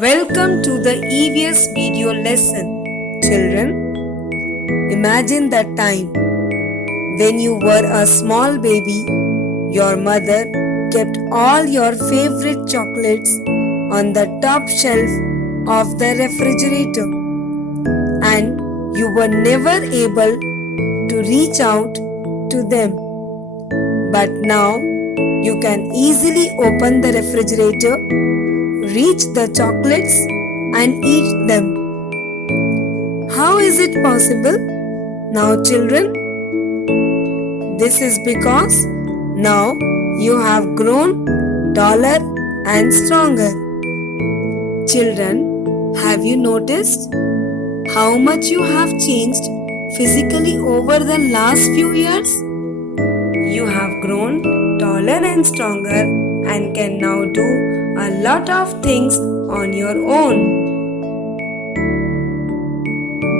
Welcome to the EVS video lesson. Children, imagine that time when you were a small baby, your mother kept all your favorite chocolates on the top shelf of the refrigerator, and you were never able to reach out to them. But now you can easily open the refrigerator, reach the chocolates and eat them. How is it possible? Now children, this is because now you have grown taller and stronger. Children, have you noticed how much you have changed physically over the last few years? You have grown taller and stronger and can now do a lot of things on your own.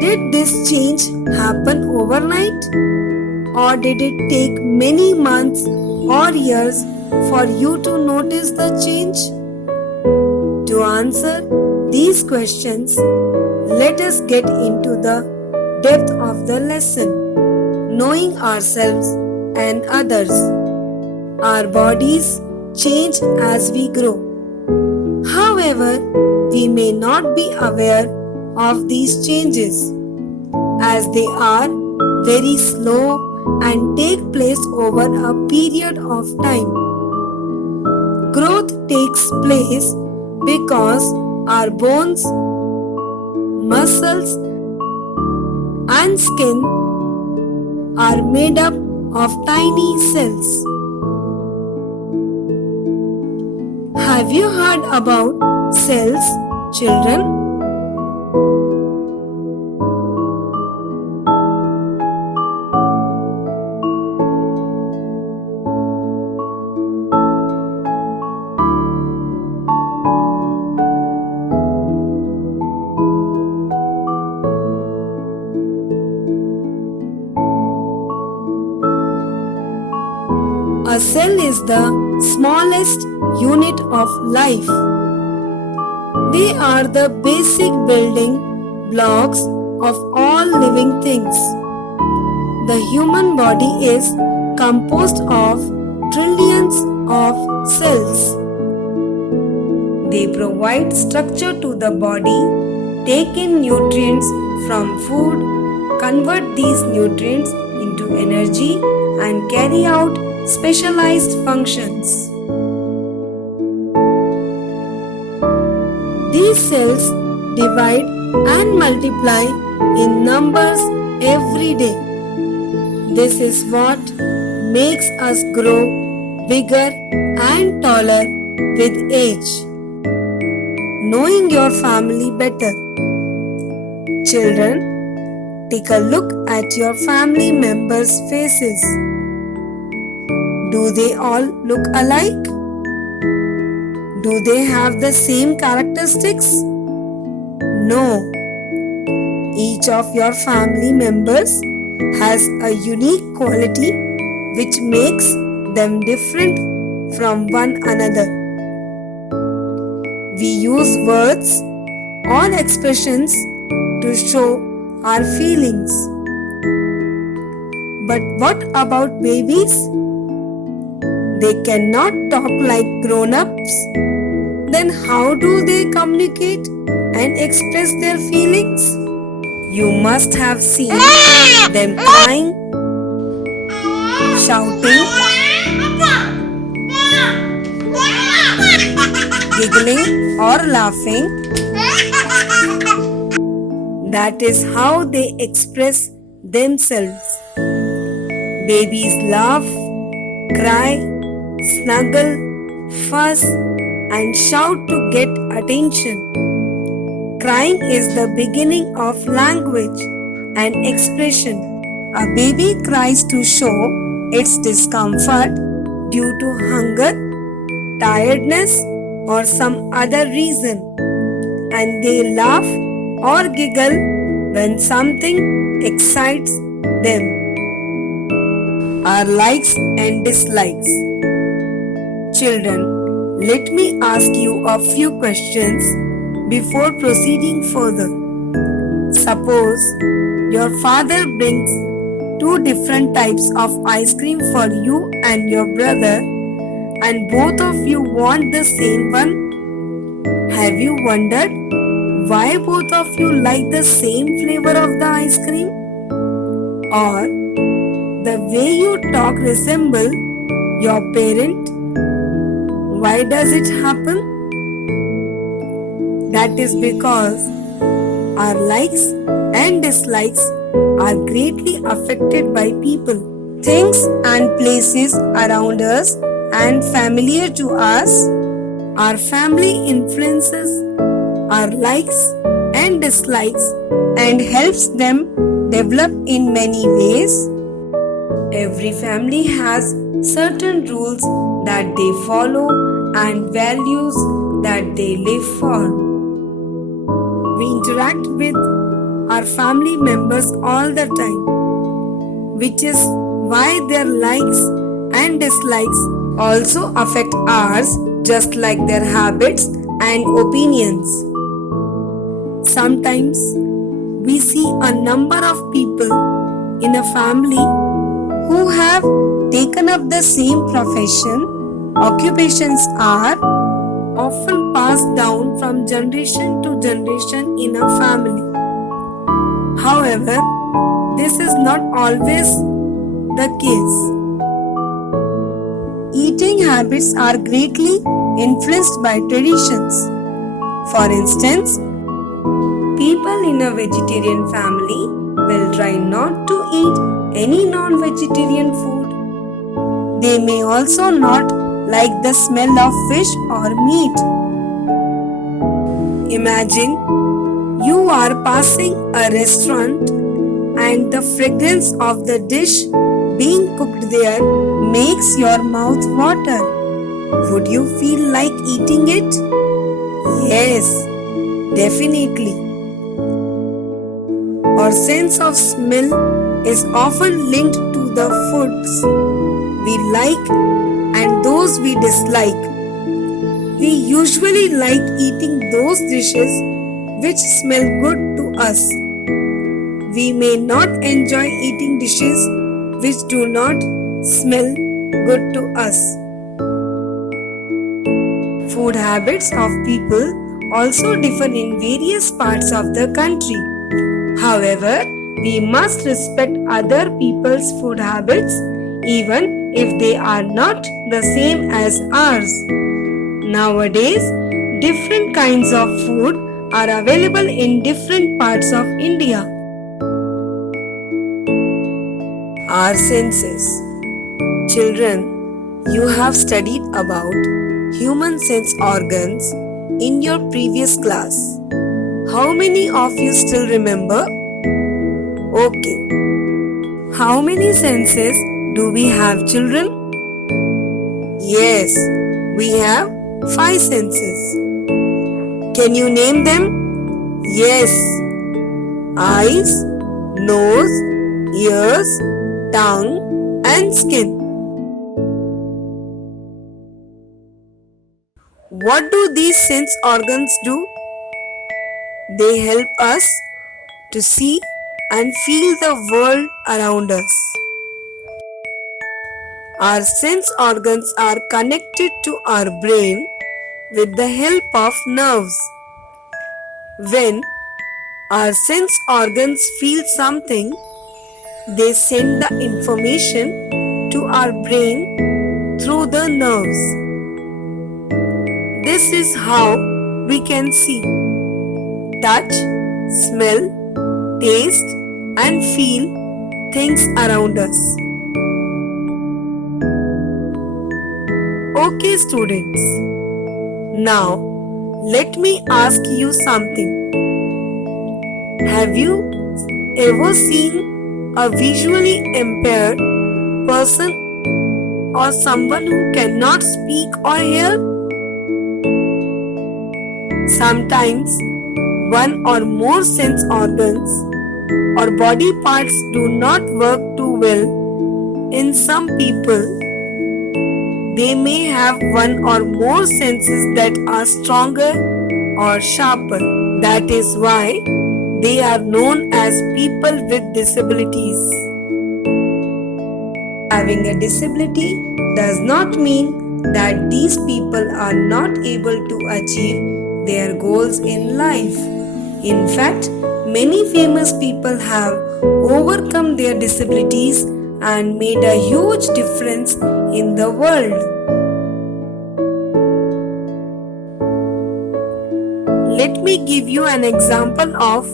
Did this change happen overnight? Or did it take many months or years for you to notice the change? To answer these questions, let us get into the depth of the lesson, knowing ourselves and others. Our bodies change as we grow. However, we may not be aware of these changes as they are very slow and take place over a period of time. Growth takes place because our bones, muscles, and skin are made up of tiny cells. Have you heard about cells, children? A cell is the smallest unit of life. They are the basic building blocks of all living things. The human body is composed of trillions of cells. They provide structure to the body, take in nutrients from food, convert these nutrients into energy, and carry out specialized functions. These cells divide and multiply in numbers every day. This is what makes us grow bigger and taller with age. Knowing your family better. Children, take a look at your family members' faces. Do they all look alike? Do they have the same characteristics? No. Each of your family members has a unique quality which makes them different from one another. We use words or expressions to show our feelings. But what about babies? They cannot talk like grown-ups. Then how do they communicate and express their feelings? You must have seen them crying, shouting, giggling or laughing. That is how they express themselves. Babies laugh, cry, snuggle, fuss, and shout to get attention. Crying is the beginning of language and expression. A baby cries to show its discomfort due to hunger, tiredness, or some other reason, and they laugh or giggle when something excites them. Our likes and dislikes. Children, let me ask you a few questions before proceeding further. Suppose your father brings two different types of ice cream for you and your brother, and both of you want the same one. Have you wondered why both of you like the same flavor of the ice cream? Or the way you talk resemble your parent? Why does it happen? That is because our likes and dislikes are greatly affected by people, things and places around us and familiar to us. Our family influences our likes and dislikes and helps them develop in many ways. Every family has certain rules that they follow and values that they live for. We interact with our family members all the time, which is why their likes and dislikes also affect ours, just like their habits and opinions. Sometimes we see a number of people in a family who have taken up the same profession. Occupations are often passed down from generation to generation in a family. However, this is not always the case. Eating habits are greatly influenced by traditions. For instance, people in a vegetarian family will try not to eat any non-vegetarian food. They may also not like the smell of fish or meat. Imagine you are passing a restaurant and the fragrance of the dish being cooked there makes your mouth water. Would you feel like eating it? Yes, definitely. Our sense of smell is often linked to the foods we like and those we dislike. We usually like eating those dishes which smell good to us. We may not enjoy eating dishes which do not smell good to us. Food habits of people also differ in various parts of the country. However, we must respect other people's food habits even if they are not the same as ours. Nowadays, different kinds of food are available in different parts of India. Our senses. Children, you have studied about human sense organs in your previous class. How many of you still remember? Okay. How many senses do we have, children? Yes, we have 5 senses. Can you name them? Yes. Eyes, nose, ears, tongue, and skin. What do these sense organs do? They help us to see and feel the world around us. Our sense organs are connected to our brain with the help of nerves. When our sense organs feel something, they send the information to our brain through the nerves. This is how we can see, touch, smell, taste, and feel things around us. Okay, students. Now, let me ask you something. Have you ever seen a visually impaired person or someone who cannot speak or hear? Sometimes one or more sense organs or body parts do not work too well. In some people, they may have one or more senses that are stronger or sharper. That is why they are known as people with disabilities. Having a disability does not mean that these people are not able to achieve their goals in life. In fact, many famous people have overcome their disabilities and made a huge difference in the world. Let me give you an example of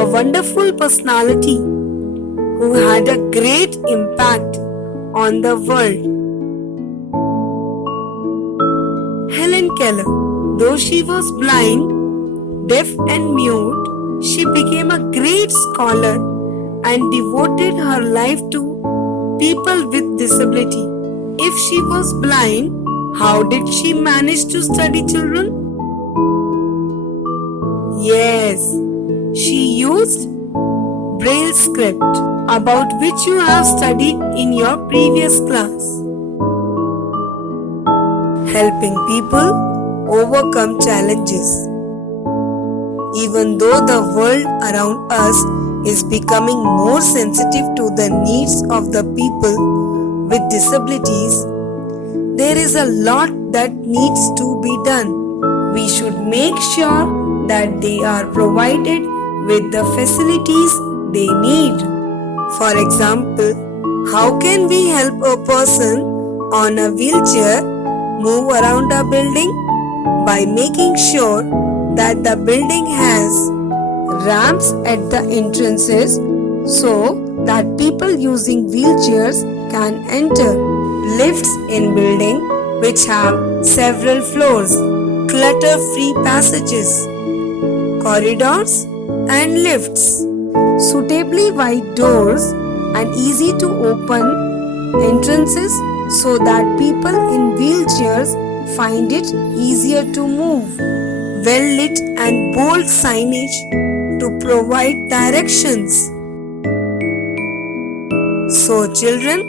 a wonderful personality who had a great impact on the world. Helen Keller. Though she was blind, deaf and mute, she became a great scholar and devoted her life to people with disability. If she was blind, how did she manage to study children? Yes, she used Braille script, about which you have studied in your previous class. Helping people overcome challenges. Even though the world around us is becoming more sensitive to the needs of the people with disabilities, there is a lot that needs to be done. We should make sure that they are provided with the facilities they need. For example, how can we help a person on a wheelchair move around a building? By making sure that the building has ramps at the entrances so that people using wheelchairs can enter. Lifts in building which have several floors, clutter-free passages, corridors and lifts, suitably wide doors and easy to open entrances so that people in wheelchairs find it easier to move. Well-lit and bold signage to provide directions. So children,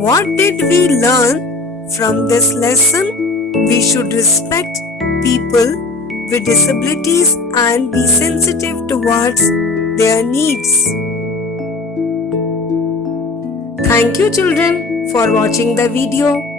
what did we learn from this lesson? We should respect people with disabilities and be sensitive towards their needs. Thank you children for watching the video.